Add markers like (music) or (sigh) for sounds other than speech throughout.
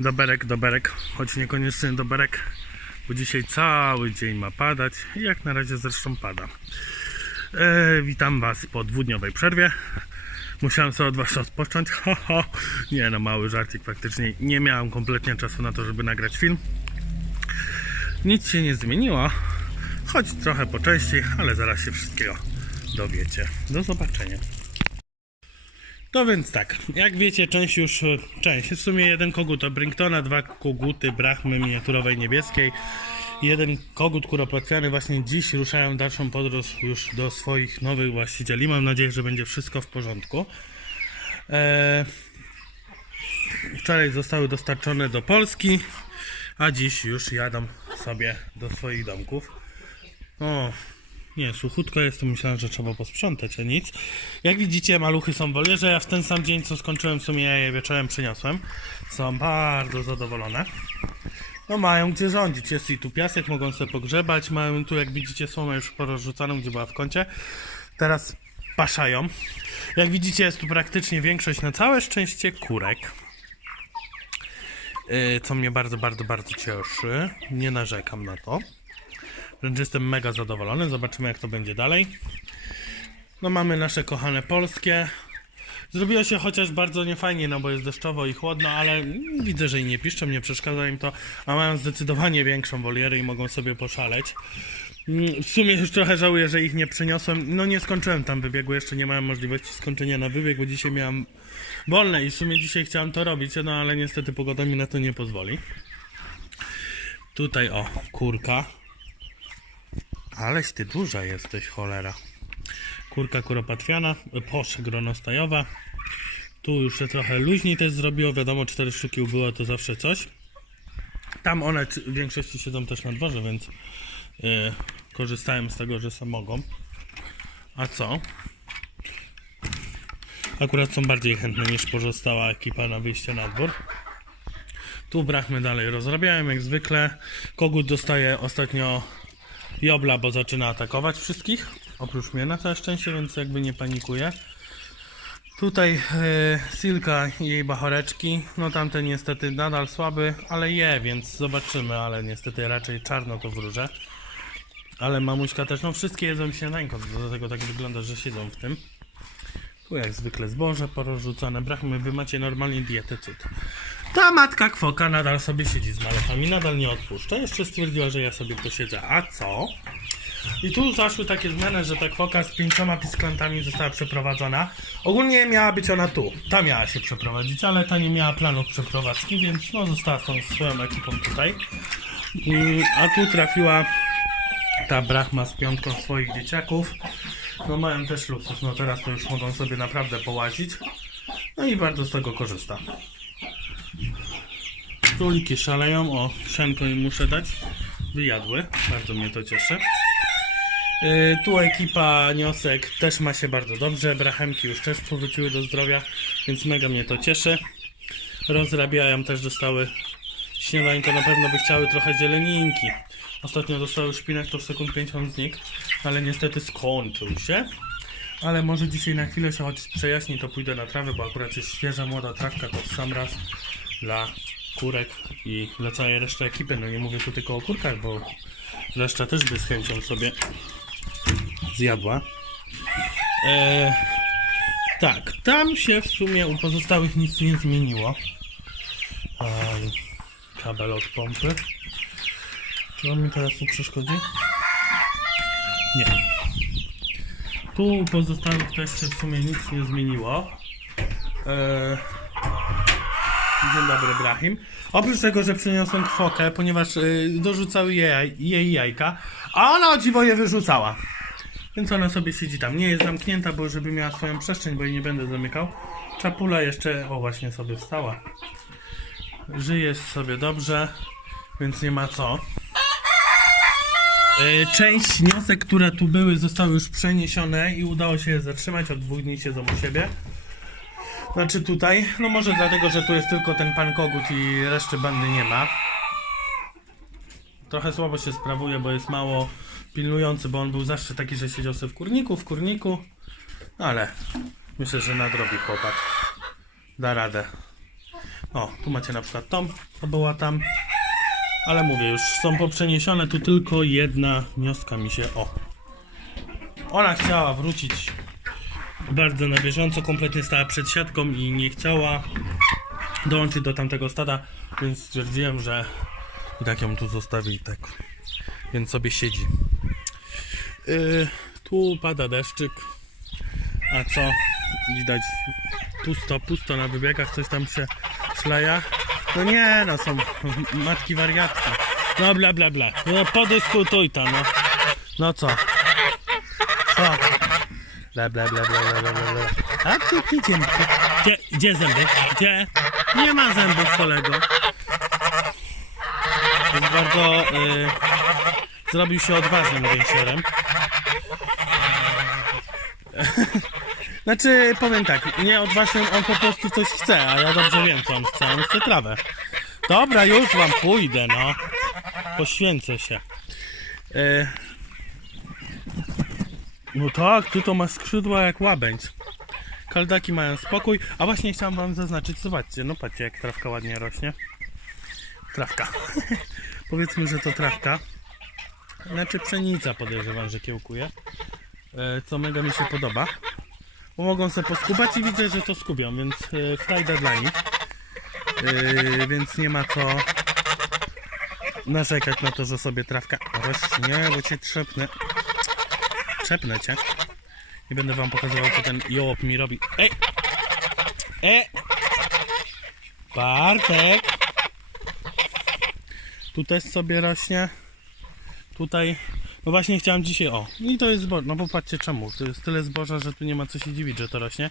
Doberek, doberek, choć niekoniecznie doberek, bo dzisiaj cały dzień ma padać i jak na razie zresztą pada. E, witam Was po dwudniowej przerwie. Musiałem sobie od Was odpocząć. (laughs) Nie no, mały żarcik faktycznie. Nie miałem kompletnie czasu na to, żeby nagrać film. Nic się nie zmieniło, choć trochę po części, ale zaraz się wszystkiego dowiecie. Do zobaczenia. No więc tak, jak wiecie, część już, e, część, w sumie jeden kogut od Bringtona, dwa koguty Brachmy miniaturowej niebieskiej, jeden kogut kuropatwiany właśnie dziś ruszają dalszą podróż już do swoich nowych właścicieli. Mam nadzieję, że będzie wszystko w porządku. Eee, wczoraj zostały dostarczone do Polski, a dziś już jadą sobie do swoich domków. O, nie, suchutko jest, to myślałem, że trzeba posprzątać, a nic. Jak widzicie, maluchy są w wolierze. Ja w ten sam dzień, co skończyłem, w sumie ja je wieczorem przyniosłem. Są bardzo zadowolone. No mają gdzie rządzić. Jest i tu piasek, mogą sobie pogrzebać. Mają tu, jak widzicie, słomę już porozrzucaną, gdzie była w kącie. Teraz paszają. Jak widzicie, jest tu praktycznie większość, na całe szczęście, kurek. Yy, co mnie bardzo, bardzo, bardzo cieszy. Nie narzekam na to. Wręcz jestem mega zadowolony. Zobaczymy, jak to będzie dalej. No mamy nasze kochane polskie. Zrobiło się chociaż bardzo niefajnie, no bo jest deszczowo i chłodno, ale widzę, że i nie piszczą, nie przeszkadza im to, a mają zdecydowanie większą wolierę i mogą sobie poszaleć. Mm, W sumie już trochę żałuję, że ich nie przyniosłem. No nie skończyłem tam wybiegu, jeszcze nie miałem możliwości skończenia na wybieg, bo dzisiaj miałem wolne i w sumie dzisiaj chciałem to robić, no ale niestety pogoda mi na to nie pozwoli. Tutaj o, kurka. Aleś ty duża jesteś, cholera. Kurka kuropatwiana, posz gronostajowa. Tu już się trochę luźniej też zrobiło, wiadomo, cztery sztuki było to zawsze coś. Tam one w większości siedzą też na dworze, więc yy, korzystałem z tego, że sam mogą. A co? Akurat są bardziej chętne niż pozostała ekipa na wyjście na dwór. Tu brachmy dalej rozrabiałem jak zwykle. Kogut dostaje ostatnio Jobla, bo zaczyna atakować wszystkich. Oprócz mnie na całe szczęście, więc jakby nie panikuję. Tutaj e, Silka i jej bachoreczki. No tamten niestety nadal słaby, ale je, więc zobaczymy, ale niestety raczej czarno to wróżę. Ale mamuśka też, no wszystkie jedzą śniadanko, dlatego tak wygląda, że siedzą w tym. Tu jak zwykle zboże porozrzucane. Brachmy, wy macie normalnie dietę cud. Ta matka kwoka nadal sobie siedzi z maluchami, nadal nie odpuszcza. Jeszcze stwierdziła, że ja sobie posiedzę. A co? I tu zaszły takie zmiany, że ta kwoka z pięcioma pisklantami została przeprowadzona. Ogólnie miała być ona tu. Ta miała się przeprowadzić, ale ta nie miała planu przeprowadzki, więc no została tą swoją ekipą tutaj. A tu trafiła ta brachma z piątką swoich dzieciaków. No mają też luksus, no teraz to już mogą sobie naprawdę połazić. No i bardzo z tego korzysta. Króliki szaleją, o, sianko im muszę dać. Wyjadły, bardzo mnie to cieszy. Yy, tu ekipa Niosek też ma się bardzo dobrze, brachemki już też powróciły do zdrowia, więc mega mnie to cieszy. Rozrabiają też dostały śniadańko, na pewno by chciały trochę zieleninki. Ostatnio dostały szpinak, to w sekund 5 on znikł, ale niestety skończył się. Ale może dzisiaj na chwilę się choć przejaśni, to pójdę na trawę, bo akurat jest świeża, młoda trawka, to w sam raz dla kurek i dla całej reszty ekipy. No nie mówię tu tylko o kurkach, bo reszta też by z chęcią sobie zjadła. Eee, tak, tam się w sumie u pozostałych nic nie zmieniło. Ehm, kabel od pompy. Czy on mi teraz tu przeszkodzi? Nie. Tu u pozostałych też się w sumie nic nie zmieniło. Eee, Dzień dobry, Brahim. Oprócz tego, że przyniosłem kwokę, ponieważ y, dorzucały jej, jej jajka, a ona o dziwo je wyrzucała. Więc ona sobie siedzi tam. Nie jest zamknięta, bo żeby miała swoją przestrzeń, bo jej nie będę zamykał. Czapula jeszcze, o właśnie sobie wstała. Żyje sobie dobrze, więc nie ma co. Y, Część niosek, które tu były, zostały już przeniesione i udało się je zatrzymać. Od dwóch dni siedzą u siebie. Znaczy tutaj, no może dlatego, że tu jest tylko ten pan kogut i reszty bandy nie ma. Trochę słabo się sprawuje, bo jest mało pilnujący, bo on był zawsze taki, że siedział sobie w kurniku, w kurniku. Ale myślę, że nadrobi chłopak. Da radę. O, tu macie na przykład Tom, to była tam. Ale mówię, już są poprzeniesione, tu tylko jedna wnioska mi się, o. Ona chciała wrócić bardzo na bieżąco, kompletnie stała przed siatką i nie chciała dołączyć do tamtego stada, więc stwierdziłem, że i tak ją tu zostawi i tak. Więc sobie siedzi. Yy, tu pada deszczyk. A co? Widać pusto, pusto na wybiegach, coś tam się szleja. No nie, no są matki wariatki. No bla bla bla. No podyskutuj to, no. No co? Co? Bla bla bla bla bla bla bla. A ty gdzie, gdzie, gdzie zęby? Gdzie? Nie ma zębów kolego. Jest bardzo y, zrobił się odważnym więziorem. (laughs) Znaczy, powiem tak, nie odważnym, on po prostu coś chce, a ja dobrze wiem, co on chce. On chce trawę. Dobra, już wam pójdę, no. Poświęcę się. E... No tak, ty to masz skrzydła jak łabędź. Kaldaki mają spokój. A właśnie chciałem wam zaznaczyć, zobaczcie, no patrzcie jak trawka ładnie rośnie. Trawka. (laughs) Powiedzmy, że to trawka. Znaczy pszenica podejrzewam, że kiełkuje. E, co mega mi się podoba. Bo mogą sobie poskubać i widzę, że to skubią, więc e, frajda dla nich. E, więc nie ma co narzekać na to, że sobie trawka rośnie, bo cię trzepnę. Trzepnę cię. Nie będę wam pokazywał, co ten jołop mi robi. Ej! E! Bartek! Tu też sobie rośnie. Tutaj. No właśnie chciałem dzisiaj. O, i to jest zboże. No popatrzcie czemu. To jest tyle zboża, że tu nie ma co się dziwić, że to rośnie.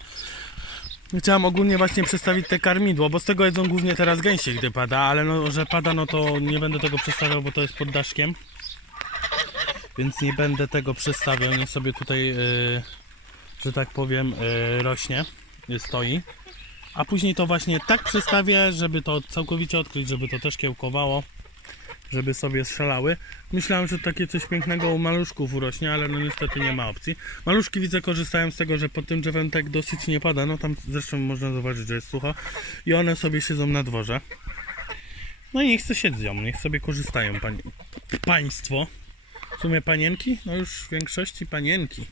Chciałem ogólnie właśnie przedstawić te karmidło, bo z tego jedzą głównie teraz gęsie, gdy pada, ale no, że pada, no to nie będę tego przedstawiał, bo to jest pod daszkiem. Więc nie będę tego przedstawiał, niech sobie tutaj, yy, że tak powiem, yy, rośnie, yy, stoi. A później to właśnie tak przestawię, żeby to całkowicie odkryć, żeby to też kiełkowało żeby sobie strzelały. Myślałem, że takie coś pięknego u maluszków urośnie, ale no niestety nie ma opcji. Maluszki widzę korzystają z tego, że pod tym drzewem tak dosyć nie pada. No tam zresztą można zobaczyć, że jest sucho. I one sobie siedzą na dworze. No i niech sobie siedzą, niech sobie korzystają pań... państwo. W sumie panienki? No już w większości panienki.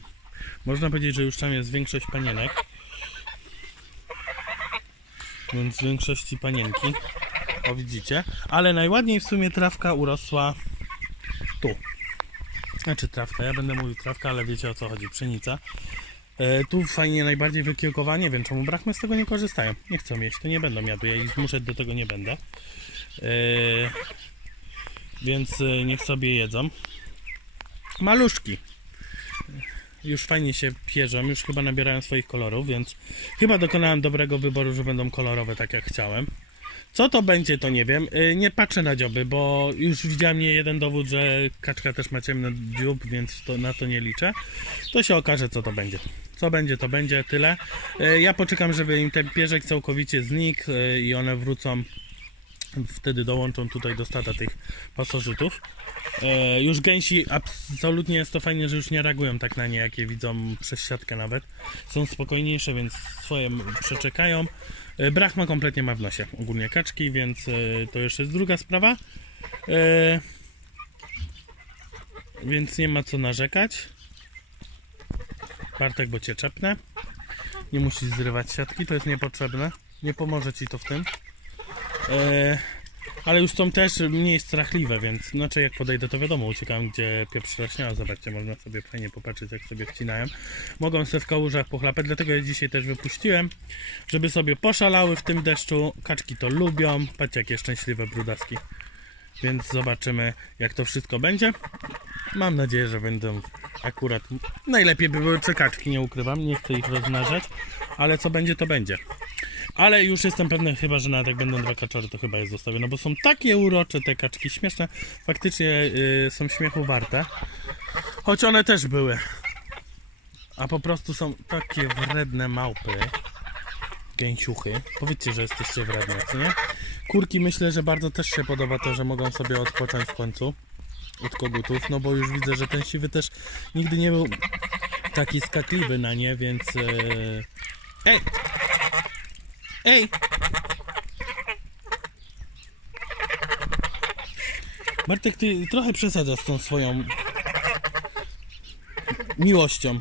Można powiedzieć, że już tam jest większość panienek. Więc w większości panienki. O widzicie. Ale najładniej w sumie trawka urosła tu. Znaczy trawka, ja będę mówił trawka, ale wiecie o co chodzi, pszenica. E, tu fajnie najbardziej wykiełkowa, nie wiem czemu brachmy z tego nie korzystają. Nie chcą mieć, to nie będą jadły, ja ich zmuszać do tego nie będę. E, więc e, niech sobie jedzą. Maluszki. Już fajnie się pierzą, już chyba nabierają swoich kolorów, więc chyba dokonałem dobrego wyboru, że będą kolorowe tak jak chciałem. Co to będzie, to nie wiem. Y, Nie patrzę na dzioby, bo już widziałem nie jeden dowód, że kaczka też ma ciemny dziób, więc to, na to nie liczę. To się okaże, co to będzie. Co będzie, to będzie, tyle. Y, Ja poczekam, żeby im ten pierzek całkowicie znikł y, i one wrócą. Wtedy dołączą tutaj do stada tych pasożytów. E, Już gęsi absolutnie jest to fajnie, że już nie reagują tak na nie, jakie widzą przez siatkę nawet. Są spokojniejsze, więc swoje przeczekają. E, kompletnie ma w nosie ogólnie kaczki, więc e, to już jest druga sprawa. E, Więc nie ma co narzekać. Bartek, bo cię czepnę. Nie musisz zrywać siatki, to jest niepotrzebne. Nie pomoże ci to w tym. E, ale już są też mniej strachliwe, więc znaczy jak podejdę to wiadomo, uciekam gdzie pieprz rośnie, zobaczcie, można sobie fajnie popatrzeć jak sobie wcinają. Mogą sobie w kałużach pochlapać, dlatego je dzisiaj też wypuściłem, żeby sobie poszalały w tym deszczu. Kaczki to lubią, patrzcie jakie szczęśliwe brudaski. Więc zobaczymy jak to wszystko będzie. Mam nadzieję, że będą akurat, najlepiej by były trzy kaczki, nie ukrywam, nie chcę ich rozmnażać, ale co będzie to będzie. Ale już jestem pewny chyba, że nawet jak będą dwa kaczory, to chyba je zostawię. No bo są takie urocze te kaczki, śmieszne. Faktycznie y, są śmiechu warte. Choć one też były. A po prostu są takie wredne małpy. gęsiuchy. Powiedzcie, że jesteście wredne, co nie? Kurki myślę, że bardzo też się podoba to, że mogą sobie odpocząć w końcu od kogutów, no bo już widzę, że ten siwy też nigdy nie był taki skakliwy na nie, więc... e, Ej! Ej! Bartek, ty trochę przesadzasz z tą swoją miłością.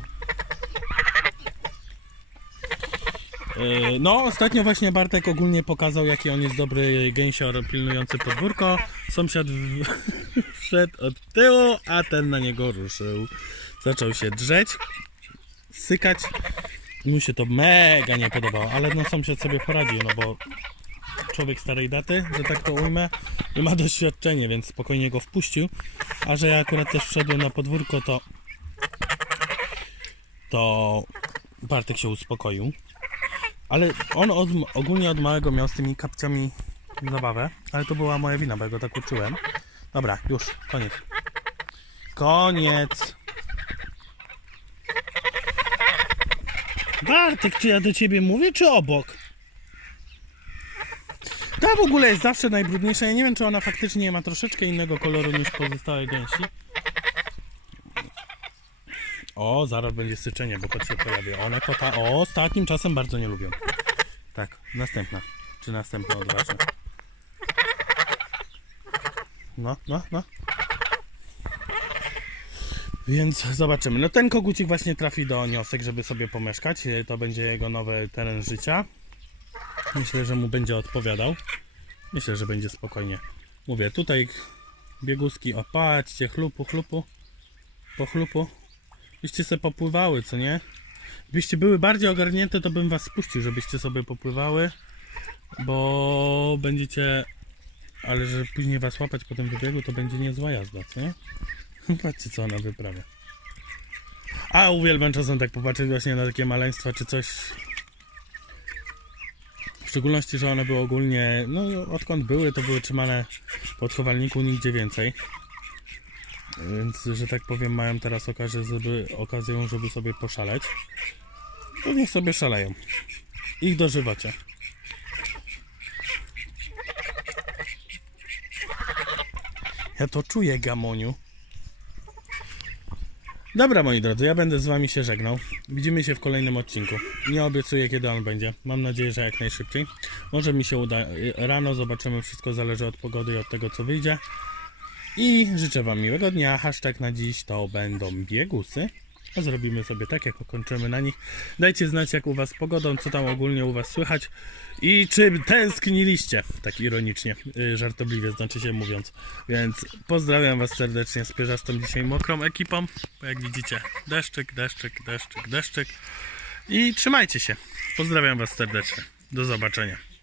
Yy, No, ostatnio właśnie Bartek ogólnie pokazał, jaki on jest dobry gęsior pilnujący podwórko. Sąsiad w... (laughs) wszedł od tyłu, a ten na niego ruszył. Zaczął się drzeć, sykać. Mu się to mega nie podobało, ale no sąsiad sobie poradził, no bo człowiek starej daty, że tak to ujmę, i ma doświadczenie, więc spokojnie go wpuścił. A że ja akurat też wszedłem na podwórko, to to Bartek się uspokoił. Ale on od, ogólnie od małego miał z tymi kapciami zabawę, ale to była moja wina, bo ja go tak uczyłem. Dobra, już, koniec. Koniec. Bartek, czy ja do ciebie mówię, czy obok? Ta w ogóle jest zawsze najbrudniejsza. Ja nie wiem, czy ona faktycznie ma troszeczkę innego koloru niż pozostałe gęsi. O, zaraz będzie syczenie, bo kot się pojawi. One kota, o, ostatnim czasem bardzo nie lubią. Tak, następna. Czy następna odważna? No, no, no. Więc zobaczymy. No ten kogucik właśnie trafi do Niosek, żeby sobie pomeszkać. E, To będzie jego nowy teren życia. Myślę, że mu będzie odpowiadał. Myślę, że będzie spokojnie. Mówię, tutaj bieguski, o patrzcie, chlupu, chlupu, po chlupu. Byście sobie popływały, co nie? Gdybyście były bardziej ogarnięte, to bym was spuścił, żebyście sobie popływały, bo będziecie, ale że później was łapać po tym wybiegu, to będzie niezła jazda, co nie? (laughs) Patrzcie, co ona wyprawia. A uwielbiam czasem tak popatrzeć właśnie na takie maleństwa, czy coś w szczególności, że one były ogólnie, no odkąd były, to były trzymane w odchowalniku nigdzie więcej. Więc, że tak powiem, mają teraz okazję, żeby, okazję, żeby sobie poszaleć. To niech sobie szaleją. Ich dożywacie. Ja to czuję, Gamoniu. Dobra, moi drodzy, ja będę z wami się żegnał. Widzimy się w kolejnym odcinku. Nie obiecuję, kiedy on będzie. Mam nadzieję, że jak najszybciej. Może mi się uda rano, zobaczymy. Wszystko zależy od pogody i od tego, co wyjdzie. I życzę Wam miłego dnia. Hashtag na dziś to będą biegusy. A zrobimy sobie tak, jak kończymy na nich. Dajcie znać, jak u Was pogodą, co tam ogólnie u Was słychać i czy tęskniliście, tak ironicznie, yy, żartobliwie znaczy się mówiąc. Więc pozdrawiam Was serdecznie z pierzastą dzisiaj mokrą ekipą. Jak widzicie, deszczyk, deszczyk, deszczyk, deszczyk. I trzymajcie się. Pozdrawiam Was serdecznie. Do zobaczenia.